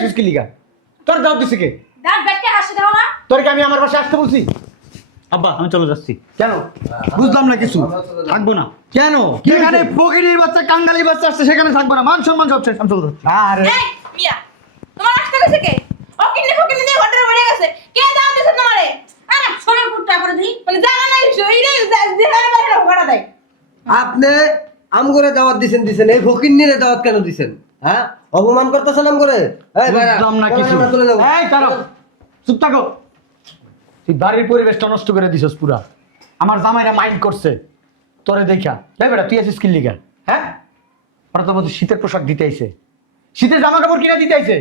আইছিস কি লিগা? তোর দাও দিছে কে? দাঁত ব্যাটকে হাসি দাও না। তোর কি আমি আমার বাসায় আসতে বলছি? আব্বা আমি চলে যাচ্ছি। কেন? বুঝলাম না কিছু। থাকবো না। কেন? যেখানে ফকিরের বাচ্চা কাঙ্গালি বাচ্চা আসছে সেখানে থাকবো না, মান সম্মান সব শেষ, আমি চলে যাচ্ছি। আরে এই মিয়া, তোমার আসতে গেছে কে? ও কিনে ফকিনে নিয়ে ঘরে বেরিয়ে গেছে। কে দাও দিছে তোমারে? আরে ছোড়ে ফুটটা করে দিই। মানে জানা নাই শরীরে যেখানে বাইরে ঘোড়া দেয়। আপনি আমগরে দাওয়াত দিছেন এই ফকিন্নিরে দাওয়াত কেন দিছেন? হ্যাঁ, অপমান করতেছেন আমগরে। এই ভাইরা, বুঝলাম না কিছু। আমরা চলে যাবো। এই তারো, চুপ থাকো। তুই বাড়ির পরিবেশটা নষ্ট করে দিছস পুরা। আমার জামাইরা মাইন্ড করছে তোরে দেখা। এই বেটা তুই আছিস কি লিগা? হ্যাঁ, ওরা তোর মধ্যে শীতের পোশাক দিতে আইছে, শীতের জামা কাপড় কিনে দিতে আইছে।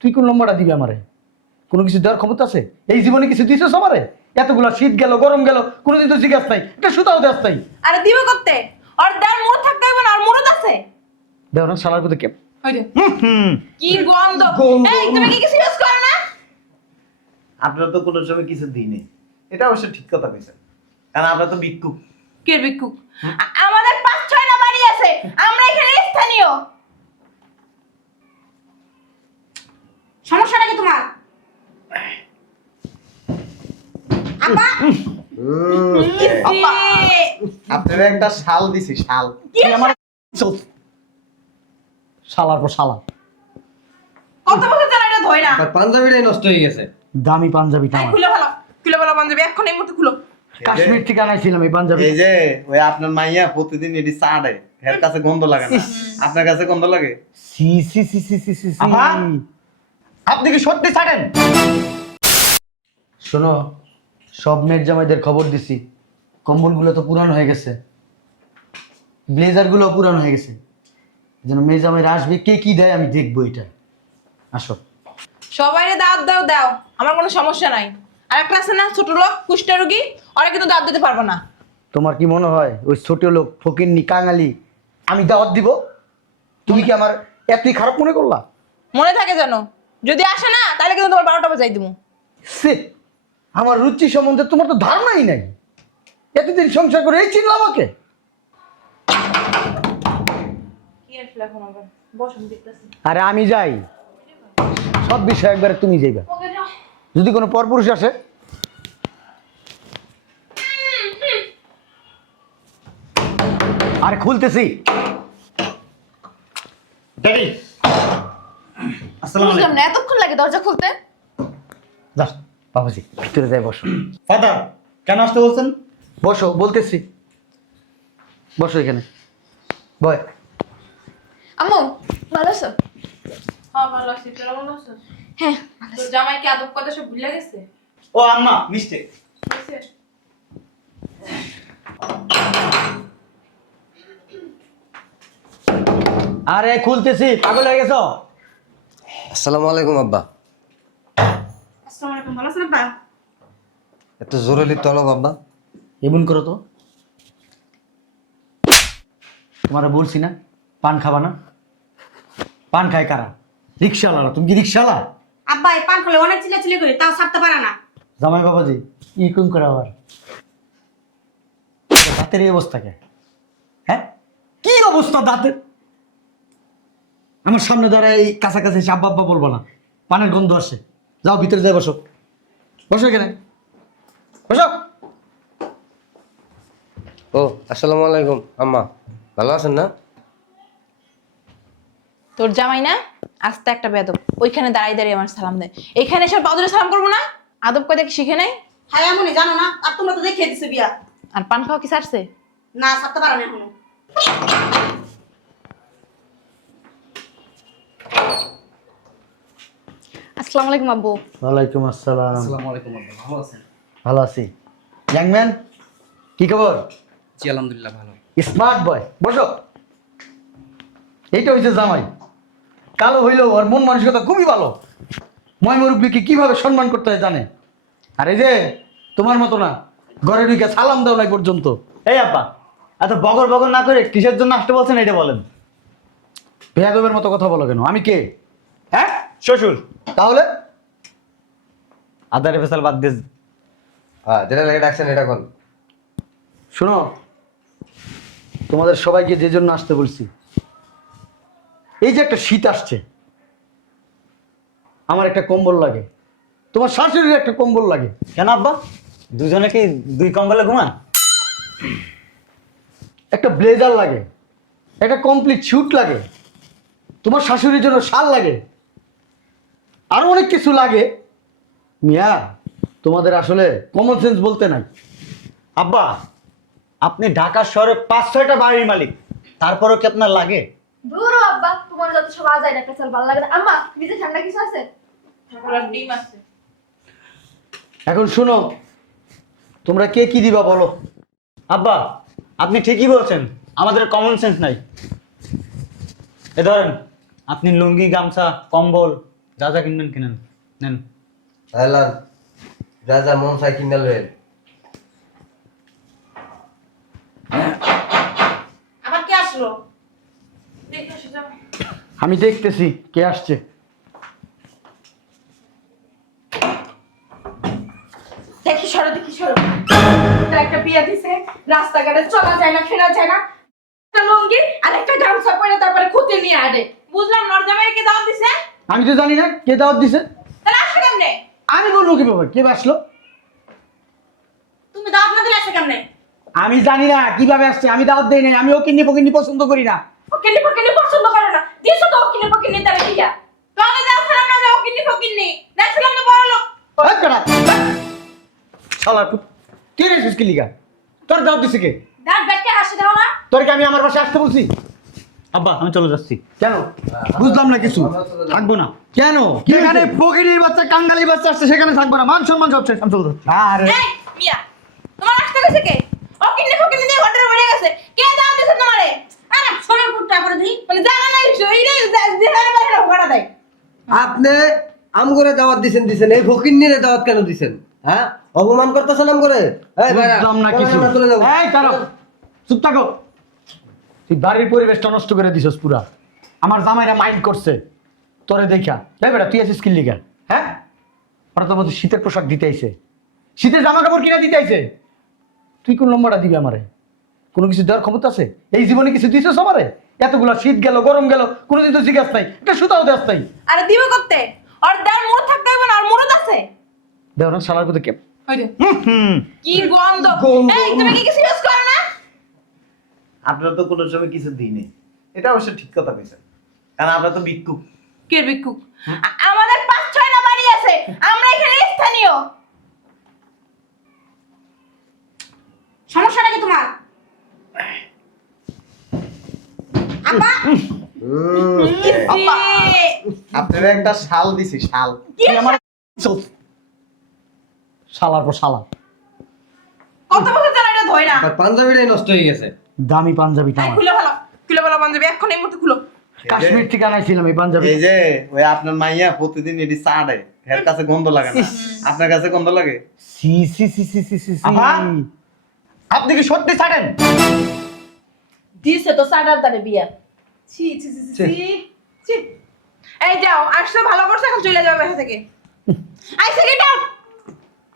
তুই কোন নম্বরটা দিবি আমারে? কোনো কিছু দেওয়ার ক্ষমতা আছে? এই জীবনে কিছু দিছিস আমারে? এতগুলা শীত গেল, গরম গেল, কোনোদিন তো জিজ্ঞাস নাই, একটা সুতাও দেওয়াস নাই। আরে দিবে করতে? আর দার মুড় থাকতে হবে না, আর মুড়ত আছে। দেও না শালার প্রতি কে? ওই যে হুম, কি গন্ধ। গন্ধ। এই তুমি কি কিছু ইউজ করো না? আপনারা তো কোনো সময় কিছু দিইনি, এটা অবশ্য ঠিক কথা কইছেন, কারণ আমরা তো ভিক্ষুক। কে ভিক্ষুক? আমাদের ৫-৬টা বাড়ি আছে, আমরা এখানে স্থানীয়। সমস্যাটা কি তোমার? আপা আপা। আপনারা একটা শাল দিছি, শাল। কি তুই আমার শালার পর শালা। কত বছর ধরে এটা ধয় না? আর পাঞ্জাবিটাই নষ্ট হয়ে গেছে। দামি পাঞ্জাবিটা এই আমার। খুলে ফেলো পাঞ্জাবি, এখন এই মুহূর্তে খুলো। কাশ্মীর থেকে আনাইছিলাম এই পাঞ্জাবি। এই যে ওই আপনার মাইয়া প্রতিদিন এটি চা দেয়, এর কাছে গন্ধ লাগে না, আপনার কাছে গন্ধ লাগে? সি সি সি সি সি সি। আপা? আপনি কি সত্যি ছাড়েন? শোনো, সব মেয়ের জামাইদের খবর দিছি, কম্বলগুলো তো পুরানো হয়ে গেছে, ব্লেজারগুলো পুরানো হয়ে গেছে। যেন মেয়ে জামাইরা আসবে, কে কি দেয় আমি দেখবো এটা। আসো। সবাইরে দাঁত দাও দাও, আমার কোনো সমস্যা নাই। আর একটা আছে না ছোট লোক কুষ্ঠ রোগী, ওরা কিন্তু দাঁত দিতে পারবো না। তোমার কি মনে হয় ওই ছোট লোক ফকিন্নি কাঙালি আমি দাওয়াত দিব? তুমি কি আমার এতই খারাপ মনে করলা? মনে থাকে যেন, যদি আসে না তাহলে কিন্তু তোমার 12টা বাজাই দিব। সে আমার রুচি সম্বন্ধে তোমার তো ধারণাই নাই। এতদিন সংসার করে এই চিনলাম আমাকে। কি আসলে এখন আবার বসুন দেখতেছি। আরে আমি যাই, সব বিষয় একবারে তুমি যাইবা। ওকে যাও। যদি কোনো পরপুরুষ আসে, আরে খুলতেছি। ড্যাডি আসসালামু বুঝলাম আলাইকুম। না এতক্ষণ লাগে দরজা খুলতে। যাস বাবাজি, ভিতরে যাই, বসো। ফাদার কেন আসতে বলছেন? বসো বলতেছি, বসো এখানে। বয়। আম্মু ভালো আছো? হ্যাঁ ভালো আছি, তোরা ভালো আছিস? হ্যাঁ তোর জামাই কি আদব কথা সব ভুলে গেছে? ও আম্মা মিস্টেক। আরে খুলতেছি, পাগল হয়ে গেছো? আসসালামু আলাইকুম আব্বা। আসসালামু আলাইকুম, ভালো আছেন আপা? একটু জোরে লিখতে হলো আব্বা। এমন করো তো, তোমারা বলছি না পান খাবা না? পান খায় কারা? রিক্সাওয়ালা। তুমি কি রিক্সাওয়ালা? আব্বা এই পান খেলে অনেক চিল্লাচিল্লি করে তাও ছাড়তে পারে না। জামাই বাবাজি ই কুম করে আবার দাঁতের এই অবস্থা কে? হ্যাঁ, কি অবস্থা দাঁতের? আমার সামনে দাঁড়ায় এই কাছাকাছি এসে আব্বা আব্বা বলবো না, পানের গন্ধ আসে। যাও ভিতরে যাই, বসো বসো এখানে, বসো। ও আসসালামু আলাইকুম আম্মা, ভালো আছেন না? তোর জামাই না আস্তে একটা বেয়াদব, ওইখানে দাঁড়াই দাঁড়িয়ে আমার সালাম দেয়। এখানে এসে পাদরে সালাম করবো না? আদব কয়টা কি শিখে নাই? হ্যাঁ এমনই জানো না, আর তোমরা তো দেখিয়ে দিছো বিয়া। আর পান খাওয়া কি ছাড়ছে? না ছাড়তে পারে না এখনো। আসসালামু আলাইকুম আব্বু। ওয়ালাইকুম আসসালাম। আসসালামু আলাইকুম আব্বা, ভালো আছেন? ভালো আছি। ইয়াংম্যান, কি খবর? জি আলহামদুলিল্লাহ ভালো। স্মার্ট বয়, বসো। এইটা হচ্ছে জামাই, কালো হইলেও ওর মন মানসিকতা খুবই ভালো। ময় মুরব্বীকে কিভাবে সম্মান করতে হয় জানে। আর এই যে তোমার মতো না, ঘরে ঢুকে সালাম দাও নাই পর্যন্ত। এই আব্বা এত বগর বগর না করে কিসের জন্য আসতে বলছেন এটা বলেন। বেয়াদবের মতো কথা বলো কেন? আমি কে? হ্যাঁ শ্বশুর। তাহলে আদারে ফেসাল বাদ দিয়ে হ্যাঁ, যেটা লাগে ডাকছেন এটা কোন? শোনো, তোমাদের সবাইকে যে জন্য আসতে বলছি, এই যে একটা শীত আসছে, আমার একটা কম্বল লাগে, তোমার শাশুড়ির একটা কম্বল লাগে। কেন আব্বা, দুজনে কি দুই কম্বলে ঘুমান? একটা ব্লেজার লাগে, একটা কমপ্লিট স্যুট লাগে, তোমার শাশুড়ির জন্য শাল লাগে, আরো অনেক কিছু লাগে। মিয়া, তোমাদের আসলে কমন সেন্স বলতে নাই। আব্বা, আপনি ঢাকা শহরে 5-6টা বাড়ির মালিক, তারপরও কি আপনার লাগে? দূর হ আব্বা, তোমার যত সব আজাই না পেছাল ভালো লাগে না। আম্মা নিজে ঠান্ডা কিছু আছে? ঠাকুরের ডিম আছে। এখন শুনো, তোমরা কে কি দিবা বলো। আব্বা, আপনি ঠিকই বলছেন, আমাদের কমন সেন্স নাই। এ ধরেন, আপনি লুঙ্গি, গামছা, কম্বল যা যা কিনবেন কিনেন, নেন। এলান যা যা মন চাই কিনা লয়েন। আবার কে আসলো? দেখে এসে যাও। আমি দেখতেছি কে আসছে। দেখি সরো, দেখি সরো। তার একটা বিয়ে দিছে, রাস্তাঘাটে চলা যায় না, ফেরা যায় না। একটা লুঙ্গি আর একটা গামছা পরে তারপরে খুঁতে নিয়ে আড়ে। বুঝলাম নর্দামের কে দাওয়াত দিছে? আমি তো জানি না কে দাওয়াত দিছে। তাহলে আসো কেমনে? আমি বলবো কিভাবে কে আসলো? তুমি দাওয়াত না দিলে আসে কেমনে? আমি জানি না কিভাবে আসছে, আমি দাওয়াত দেই নাই। আমি ওকিন্নি ফকিন্নি পছন্দ করি না। ওকিনি ফকিনি পছন্দ করে না। দিছো তো ওকিনি ফকিনি তার বিয়া। তাহলে যাও খারাপ না যাও ওকিনি ফকিনি। দেখছিলাম তো বড় লোক। ওই কাটা শালা তুই রেছিস কি লিগা? তোর দাওয়াত দিছে কে? দাঁত ব্যাটকে হাসি দাও না। তোর কি আমি আমার বাসায় আসতে বলছি? আব্বা, আমি চলে যাচ্ছি। কেন? বুঝলাম না কিছু। থাকবো না। কেন? কি যেখানে হয়েছে? ফকিরের বাচ্চা, কাঙ্গালি বাচ্চা আসছে সেখানে থাকবো না, মান সম্মান সব শেষ। আমি চলে যাচ্ছি। আরে এই মিয়া, তোমার আসতে গেছে কে? ওকিনি ফকিনি দিয়ে ঘন্টার বেড়ে গেছে। কে দাও দিছে তোমারে? আরে ছোট ফুটটা করে দিই। মানে জানা নাই শরীরে যেখানে বাইরে ভাড়া দেয়। আপনি আমগরে দাওয়াত দিছেন, এই ফকিন্নিরে দাওয়াত কেন দিছেন? হ্যাঁ, অপমান করতেছেন আমগরে। এই ভাইরা, বুঝলাম না চলেন কিছু। আমরা চলে যাবো। এই কারো চুপ থাকো। তুই বাড়ির পরিবেশটা নষ্ট করে দিছস পুরা। আমার জামাইরা মাইন্ড করছে তোরে দেখা। এই বেটা তুই আছিস কি লিগা? হ্যাঁ, ওরা তো বলছে শীতের পোশাক দিতে আইছে, শীতের জামা কাপড় কিনা দিতে আইছে। তুই কোন নম্বরটা দিবি আমারে? কোনো কিছু দেওয়ার ক্ষমতা আছে? এই জীবনে কিছু দিছিস আমারে? এতগুলা শীত গেল, গরম গেল, কোনোদিন তো জিজ্ঞাসা নাই, একটা সুতাও দেওয়াস নাই। আরে দিব করতে? আর দার মুড় থাকতে হবে না, আর মুড়ত আছে। দেওয়ার শালার কথা কে? ওই যে হুম, কি গন্ধ। গন্ধ। এই তুমি কি কিছু ইউজ করো না? আপনারা তো কোনো সময় কিছু দিইনি, এটা অবশ্য ঠিক কথা কইছেন, কারণ আমরা তো ভিক্ষুক। কে ভিক্ষুক? আমাদের 5-6টা বাড়ি আছে, আমরা এখানে স্থানীয়। সমস্যাটা কি তোমার? আপা আপনারা একটা শাল দিছি, শাল। কি আমার শালার পর শালা। কত বছর ধরে এটা ধয় না? আর পাঞ্জাবিটাই নষ্ট হয়ে গেছে। দামি পাঞ্জাবিটা এই আমার। খুলে ভালো, খুলে ভালো পাঞ্জাবি এখন এই মুহূর্তে খুলো। কাশ্মীর থেকে আনাইছিলাম এই পাঞ্জাবি। এই যে ওই আপনার মাইয়া প্রতিদিন এটি চা দেয়, এর কাছে গন্ধ লাগে না, আপনার কাছে গন্ধ লাগে? সি সি সি সি সি সি সি। আপা? আপনি কি সত্যি ছাড়েন? দিছে তো সাগার দানে বিয়া। ছি ছি ছি ছি ছি। এই যাও, আসছো ভালো করছো, এখন চলে যাও বাসা থেকে। আইসে গেট আউট।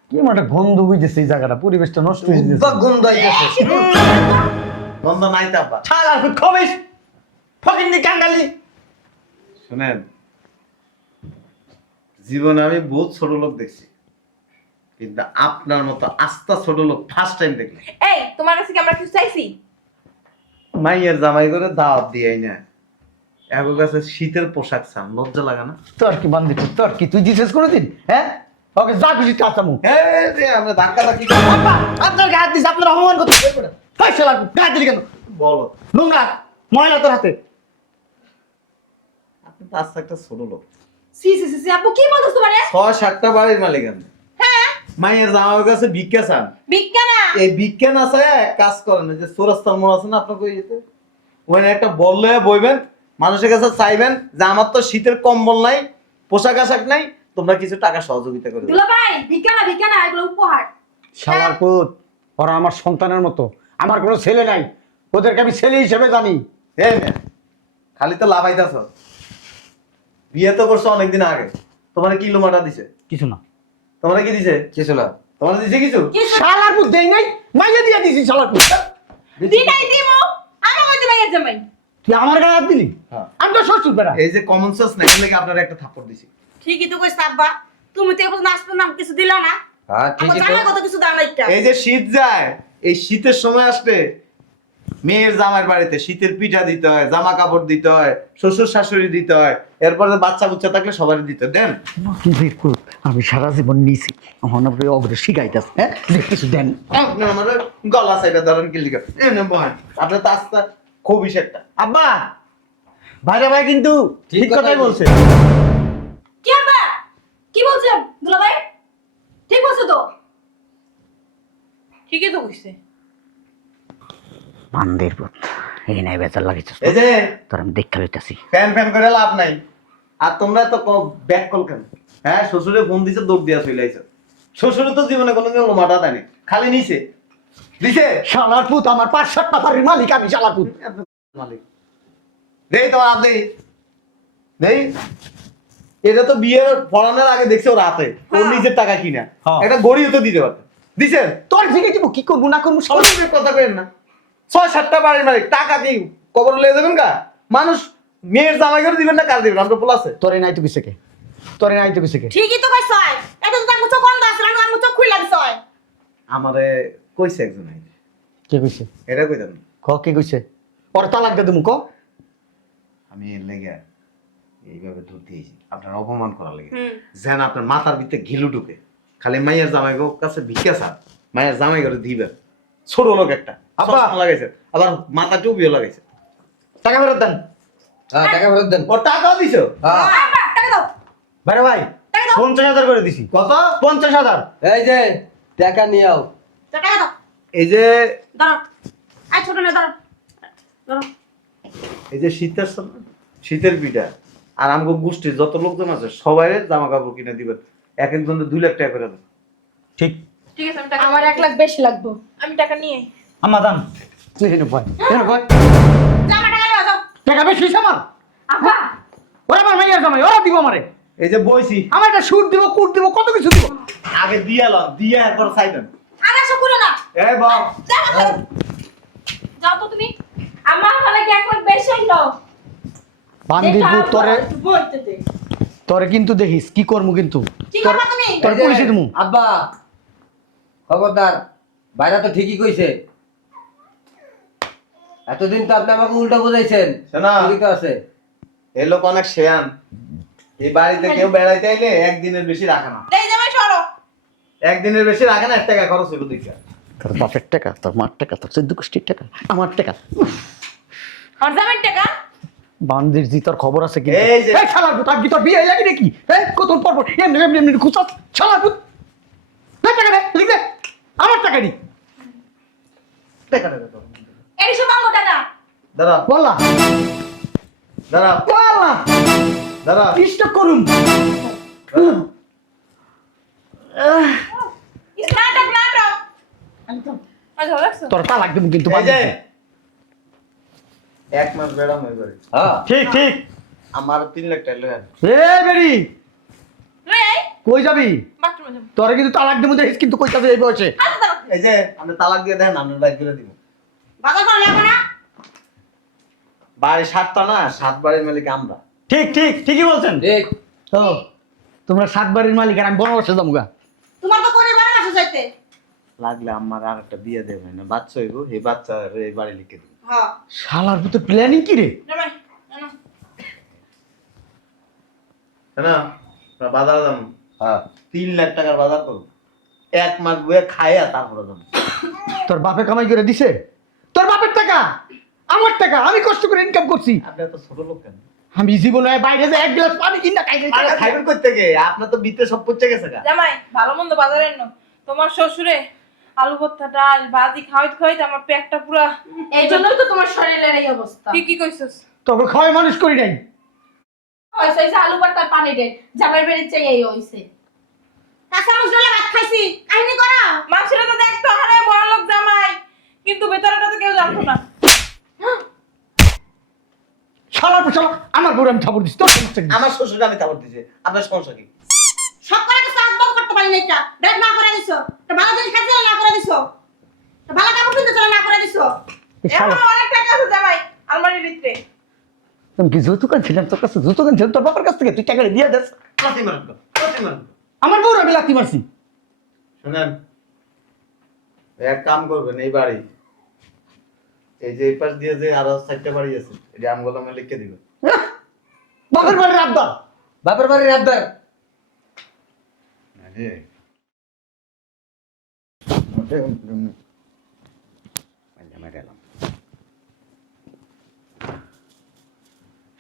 কি আমার একটা গন্ধ হইতেছে এই জায়গাটা, পরিবেশটা নষ্ট হয়ে উদ্ভব যাচ্ছে। গন্ধ আইতেছে। গন্ধ নাই তো আব্বা। শালা খবিস, ফকিন্নি, কাঙ্গালি। শুনেন, জীবনে আমি বহুত ছোট লোক দেখছি, কিন্তু আপনার মতো আস্তা ছোট লোক ফার্স্ট টাইম দেখলাম। এই তোমার কাছে কি আমরা কিছু চাইছি? মাইয়ের জামাই করে দাওয়াত দিয়াই না, এগো কাছে শীতের পোশাক চান, লজ্জা লাগে না? তোর কি বান্দি, তোর কি তুই দিছিস কোনোদিন? হ্যাঁ, ওকে যা খুশি কাঁচামু। এই যে আমরা ধাক্কা ধাক্কি আপনার গায়ে হাত দিছে, আপনার অপমান করতে তাই শালা গায়ে দিলি কেন? বলো, নোংরা ময়লা তোর হাতে। আপনি তো আস্তে একটা ছোট লোক, সি সি সি সি, আপু কি বলছো তোমারে? 6-7টা বাড়ির মালিক আমি। হ্যাঁ, মাইয়ের জামাইয়ের কাছে ভিক্ষা চান, বিজ্ঞানা। এই বিজ্ঞান আছে, এক কাজ করেন, ওই যে চোরাস্তার মোড় আছে না আপনাকে, ওই যেতে ওখানে একটা বল লয়ে বইবেন, মানুষের কাছে চাইবেন যে আমার তো শীতের কম্বল নাই, পোশাক আশাক নাই, তোমরা কিছু টাকা সহযোগিতা করে দাও। দুলা ভাই ভিক্ষা না এগুলো উপহার। শালার পুত, ওরা আমার সন্তানের মতো। আমার কোনো ছেলে নাই, ওদেরকে আমি ছেলে হিসেবে জানি। এই মেয়ে, খালি তো লাভাইতাছ, বিয়ে তো করছো অনেকদিন আগে, তোমার কি লুমাটা দিছে? কিছু না। তোমার কি দিছে? কিছু না। তোমার দিছে কিছু? শালার পুত দেই নাই, মাইয়া দিয়া দিছি শালার পুত। দিনাই দিমু, আমি কইতে বাইরে জামাই। তুই আমার গায়ে হাত দিলি? হ্যাঁ। আমি তো শ্বশুর বেড়া। এই যে কমন সেন্স নাই, এর লাগি আপনার একটা থাপ্পড় দিছি। ঠিকই তো কইছ আব্বা, তুমি তো এখন নাস্তা নাম কিছু দিলা না। হ্যাঁ আমার ঠিকই তো জামাই কত কিছু দাও না একটা। এই যে শীত যায়, এই শীতের সময় আসলে মেয়ের জামাইয়ের বাড়িতে শীতের পিঠা দিতে হয়, জামা কাপড় দিতে হয়, শ্বশুর শাশুড়ি দিতে হয়, এরপরে বাচ্চা বুচ্চা থাকলে সবারই দিতে দেন। আমি সারা জীবন নিছি এখন আপনি অগ্রে শিখাইতেছে হ্যাঁ যে কিছু দেন। আপনি আমার গলা সাইডে ধরেন কি লিখা এনে বহান আপনার তো আস্তা খুবই একটা আব্বা ভাইরা ভাই কিন্তু ঠিক কথাই বলছে। কি আব্বা? কি বলছেন দুলা ভাই? ঠিক বলছো তো? ঠিকই তো কইছে। বান্দের পুত এই নাই বেচার লাগিয়েছিস এই যে তোর আমি দেখা লইতাছি। ফ্যান ফ্যান করে লাভ নাই। আর তোমরা তো ব্যাক কল কেন? হ্যাঁ শ্বশুরে ফোন দিছে দৌড় দিয়া চলে আইছো। শ্বশুরে তো জীবনে কোনোদিন লোমাটা দেয়নি, খালি নিছে দিছে শালার পুত আমার ৫-৭ টাকার মালিক আমি শালার পুত। মালিক দেই তোমার হাত দেই দেই। এটা তো বিয়ের পড়ানোর আগে দেখছে ওর হাতে ওর নিজের টাকা কিনা হ্যাঁ। একটা গড়িও তো দিতে পারত দিছেন। তোর দিকে দিব কি করবো না করবো সব সবাই কথা করেন না। ৬-৭টা বাড়ির মালিক টাকা কি কবর লেগে যাবেন কা? মানুষ মেয়ের জামাই করে দিবেন না কার দিবেন? আপনার পোলা আছে তোরে নাই তো কিসে কে তোরে নাই তো কিসে কে ঠিকই তো কইছ। এত তো মুচো বন্ধ আছে, আমি মুচো খুইলা দিছ। আমারে কইছে একজন কে কইছে এটা কইতাম না। ক কে কইছে ওর তালাক দে তুমি ক। আমি এর লেগে এইভাবে দূর দিয়েছি আপনার অপমান করা লেগে হুম। যেন আপনার মাথার ভিতরে ঘিলু ঢুকে খালি মাইয়ার জামাই কাছে ভিক্ষা স্যার মায়ের জামাই করে দিবেন ছোট লোক একটা আব্বা। চশমা লাগাইছে আবার মাথা টুপিও লাগাইছে। টাকা ফেরত দেন। হ্যাঁ টাকা ফেরত দেন। ওর টাকাও দিছো হ্যাঁ আব্বা টাকা দাও। বাইরে ভাই ৫০,০০০ করে দিছি। কত? ৫০,০০০। এই যে টাকা নিয়ে আও। টাকা দাও। এই যে দাঁড়াও। আই ছোট মেয়ে দাঁড়াও। দাঁড়াও। এই যে শীতের সময় শীতের পিঠা আর আমগো গোষ্ঠীর যত লোকজন আছে সবাই জামা কাপড় কিনে দিবেন এক একজনের 2 লাখ টাকা করে দেন। ঠিক ঠিক আছে আমি টাকা আমার 1 লাখ বেশি লাগবে। আমি টাকা নিয়ে আই। আম্মা দাম। তুই হেনে ভয় হেনে ভয় জামা টাকা দাও যাও। টাকা বেশি হইছে আমার আব্বা ওরা আমার মাইয়ার জামাই ওরা দিব আমারে এই যে বইছি আমার একটা সুট দিব কুট দিব কত কিছু দিব। আগে দিয়ে এলাম দিয়ে এরপর চাইবেন। আর এসব করো না। এই বাপ যাও যাও। যাও তো তুমি। আমার হলে কি 1 লাখ বেশি হইলো? বান্দিপুর তোরে বলতে দে। তোরে কিন্তু দেখিস কি করমু কিন্তু কি করবা তুমি? তোর এই যে, পুলিশে দিমু। আব্বা খবরদার, বাইরা তো ঠিকই কইছে। এতদিন তো আপনি আমাকে উল্টা বুঝাইছেন। শোনা। ঠিকই তো আছে। এই লোক অনেক শেয়ান। এই বাড়িতে কেউ বেড়াইতে আইলে একদিনের বেশি রাখে না। এই জামাই সরো। একদিনের বেশি রাখে না 1 টাকা খরচ হইব দেখা। তোর বাপের টাকা তোর মার টাকা তোর 14 গোষ্ঠীর টাকা আমার টাকা আর জামাই টাকা? বান্দির জি তোর খবর আছে কি? এই যে- এই শালার পুত কি তোর বিয়ে লাগে নাকি? এই কত পর পর এমনি এমনি এমনি খুচাস শালার পুত। না টাকা দে লিখ দে আমার টাকা দি টাকা টাকা দাও। এই সব আঙ্গো টাকা। দাঁড়া বলা দাঁড়া বলা দাঁড়া ডিস্টার্ব করুম নাটক নাটক। আচ্ছা রাখছো? তোর তালাক দেবো কিন্তু এই যে বান্দির। 1 মাস বেড়াম হয়ে যাবে। হ্যাঁ ঠিক ঠিক। আমার 3 লাখ টাকা লয়। এ বেরি রে কই যাবি? বাথরুমে যাব। তোরে কিন্তু তালাক দেবো দেখিস কিন্তু কইতাছে এই বয়সে। আচ্ছা দাও। এই যে আপনি তালাক দিয়ে দেন আমরা লাইক করে দিব। বাজার করে লাগবে না। বাড়ি 7টা না 7 বাড়ির মালিক আমরা। ঠিক ঠিক ঠিকই বলছেন। ঠিক। তো তোমরা 7 বাড়ির মালিক আর আমি 12 বছর যাবো। তোমার তো করে বারে মাসে যাইতে। লাগলে আমার আর একটা বিয়ে দেবে না বাচ্চা হইব এই বাচ্চা এই বাড়ি লিখে দিব। হ্যাঁ। শালার পুত প্ল্যানিং কি রে? জামাই আনো। না আমরা বাজারে যাব। হ্যাঁ 3 লাখ টাকার বাজার করব। 1 মাস বয়ে খাইয়া তারপরে যাব। তোর বাপে কামাই করে দিছে? তোর বাপের টাকা আমার টাকা আমি কষ্ট করে ইনকাম করছি। আপনি এত ছোট লোক কেন? আমি জীবনে বাইরে যে 1 গ্লাস পানি কিনা খাইতে আরে খাইবেন কই থেকে? আপনার তো বিতে সব পচে গেছে গা। জামাই ভালো মন্দ বাজারে এনো। তোমার শ্বশুরে আলু ভর্তা ডাল ভাজি খাওয়াইতে খাওয়াইতে আমার পেটটা পুরা। এই জন্যই তো তোমার শরীরের এই অবস্থা। ঠিকই কইছস। তোকে খাওয়াই মানুষ করি নাই। হইছে হইছে আলু ভর্তার পানি দে। জামাই বেরিয়ে চাই এই হইছে। কাঁচা মশলা ভাত খাইছি। কাহিনী করা। মানুষেরা তো দেখতো আরে বড় লোক জামাই, কিন্তু ভেতরটা তো কেউ জানতো না। শালার শালা আমার বউর আমি থাপড় দিছি তোর সমস্যা কি? আমার শ্বশুর আমি তারপর দিছে। আপনার সমস্যা কি? সব করে তো সাত বন্ধ করতে পারি না এটা। ব্রেক না করে দিছো। তো ভালো জিনিস খাইতে না করে দিছো। তো ভালো কাপড় কিনতে চলে না করে দিছো। এই শালা এখনো অনেক টাকা আছে জামাই আলমারির ভিতরে। তুমি কি যৌতুক আনছিলাম তোর কাছে? যৌতুক আনছিলাম তোর বাবার কাছ থেকে তুই টাকা দিয়ে দেস। লাথি মারেন কেন? লাথি মারেন কেন? আমার বউর আমি লাথি মারছি। শুনেন, এক কাম করবেন, এই বাড়ি এই যে এই পাশ দিয়ে যে আরো 4টা বাড়ি আছে, এটা আমগুলো আমি লিখে দিবেন। আহ! বাপের বাড়ির আবদার। বাপের বাড়ির আবদার।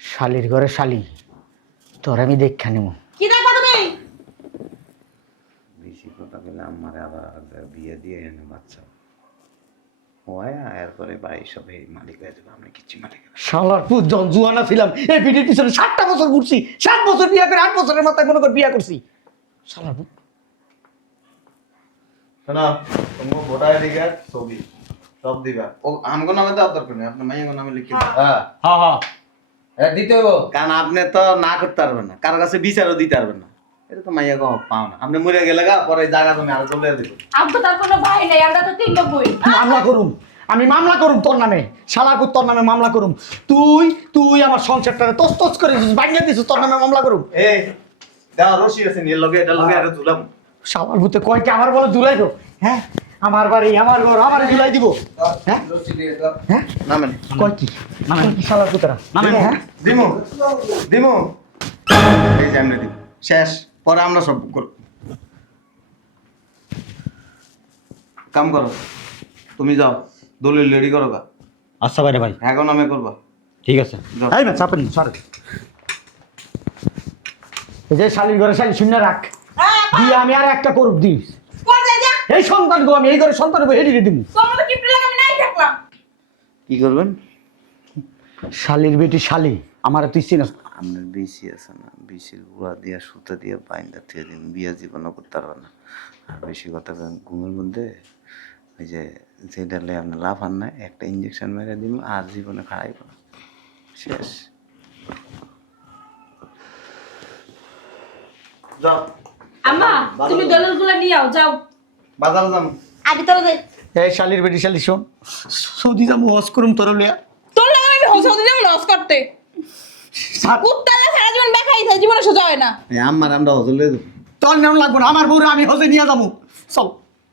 শালির ঘরে শালি, তোর আমি দেখা নেব। কি দেখো তুমি? বেশি কথা বলে আমার আবার বিয়ে দিয়ে এনে বাচ্চা হয়, এরপরে বাড়ি সব এই মালিক হয়ে যাবে, আমরা কিচ্ছু মালিক না। শালার পুত যখন জুয়ানা ছিলাম এই পিঠির পিছনে 7টা বছর ঘুরছি, 7 বছর বিয়া করে 8 বছরের মাথায় মনে কর বিয়া করছি। শালার পুত। শোনো, তোমার ভোটার আইডি কার্ড, ছবি সব দিবা। ও আমগো নামে তো দরকার নেই, আপনার মাইয়াগো নামে লিখে দিন। হ্যাঁ হ্যাঁ হ্যাঁ এটা দিতে হইব। কারণ আপনি তো না করতে পারবেন না, কারোর কাছে বিচারও দিতে পারবেন না, এটা তো মাইয়াগো পাও না। আপনি মরে গেলে গা পরে জায়গা তুমি আরো চলে দেবো। আব্বু তার কোনো ভাই নেই, আমরা তো 3 লোক বই। মামলা করুম, আমি মামলা করুম তোর নামে। শালার পুত তোর নামে মামলা করুম। তুই আমার সংসারটারে তস তস করে দিছিস, ভাঙিয়ে দিছিস, তোর নামে মামলা করুম। এই দাও রশি আছে নিয়ে লগে, এটা লগে আরো ঝুলাম। শালার পুতে কয়টা আমার বলে জুলাই গো? হ্যাঁ, আমার বাড়ি আমার ঘর আমার জুলাই দিব। হ্যাঁ হ্যাঁ নামেন কয় কি কয় কি শালার পুতেরা নামেন। হ্যাঁ দিমু দিমু এই যে আমরা দিব শেষ, পরে আমরা সব করব। কাম করো, তুমি যাও দলিল রেডি করো গা, আচ্ছা বাইরে ভাই, এখন নামে করবা। ঠিক আছে। যাও। এই না চাপেন সর। এই যে শালির ঘরে শালি শূন্য রাখ, দিয়ে আমি আর একটা করুপ দিস। কোন যাই যা? এই সন্তান গো, আমি এই ঘরে সন্তান গো হেডি দিব। তোমার তো কিপটে লাগে আমি নাই থাকলাম। কি করবেন? শালির বেটি শালি, আমার তুই চিনস না। আপনার বিসি আছে না, বিসির বুয়া দিয়া সুতা দিয়া বাইন্দা থেকে দিন, বিয়া জীবনও করতে পারবে না। আর বেশি কথা বলেন, ঘুমের মধ্যে ওই যে যেটালে আপনি লাভ আন না, একটা ইঞ্জেকশন মেরে দিব, আর জীবনে খাড়াইব না, শেষ। যাও আম্মা তুমি দলিলগুলো নিয়ে আও, যাও। বাজার যাম। আগে চলো যাই। এই শালির বেটি শালি শোন, সৌদি যাবো হজ করুম তোর লিয়া। তোর লাগে আমি হসৌদি যাবো লস করতে। কুত্তালে সারা জীবন বেকাই থাকে, জীবনে সোজা হয় না। আমার আমরা হজলে দেবো। তোর নাম লাগবো না, আমার বউরে আমি হজে নিয়ে যাবো। চল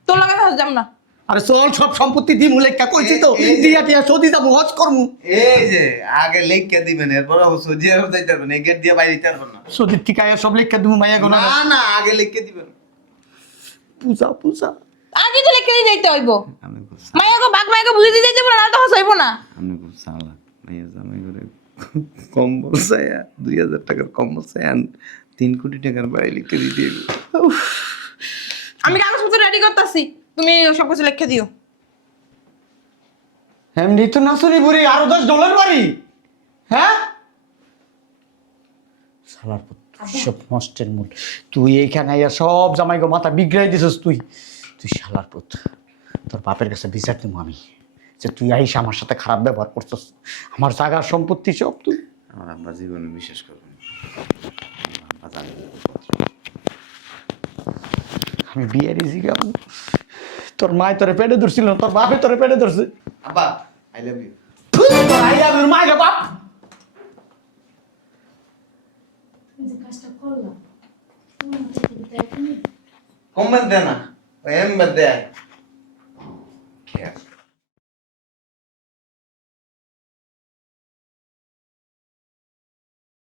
তোর লাগে হস যাম না। আরে চল, সব সম্পত্তি দিমু লেখা কইছি তো, দিয়া টিয়া সৌদি যাবো হজ করমু। এই যে আগে লেখকে দিবেন, এরপর সজিয়ে যাইতে পারবেন, এই গেট দিয়ে বাইরে দিতে পারবেন না। সৌদির ঠিকায় সব লেখা দিমু মাইয়া গোনা। না না, আগে লিখকে দিবেন। পূজা পূজা আগে তো লেখে দিয়ে যাইতে হইব। আমি খুব মাইয়াকে বাঘ মাইয়াকে বুঝে দিয়ে যাইতে না, তো হস হইব না। আমি খুব চালাক, ভাইয়া জামাই করে কম্বল চাইয়া 2000 টাকার কম্বল চাইয়া 3 কোটি টাকার বাড়ি লিখে দিতে হবে। আমি কাগজপত্র রেডি করতেছি, তুমি সব কিছু লিখে দিও। এমনি তো নাচুরি বুড়ি আরো $10 বাড়ি। হ্যাঁ শালার পুত, সব নষ্টের মূল। তুই এইখানে আইয়া সব জামাইগো মাথা বিগড়াই দিছিস। তুই শালার পুত, তোর বাপের কাছে বিচার দিব আমি যে তুই আইস আমার সাথে খারাপ ব্যবহার করছিস। আমার জায়গার সম্পত্তি সব তুই। আমার আব্বা জীবনে বিশ্বাস করবেন, আব্বা জানে। আমি বিয়ের ইজি কেমন, তোর মায় তোরে পেটে ধরছিল না, তোর বাপে তোরে পেটে ধরছে। আব্বা আই লাভ ইউ। মায়ের বাপ কমেন্ট দে না, এম বাদ দে।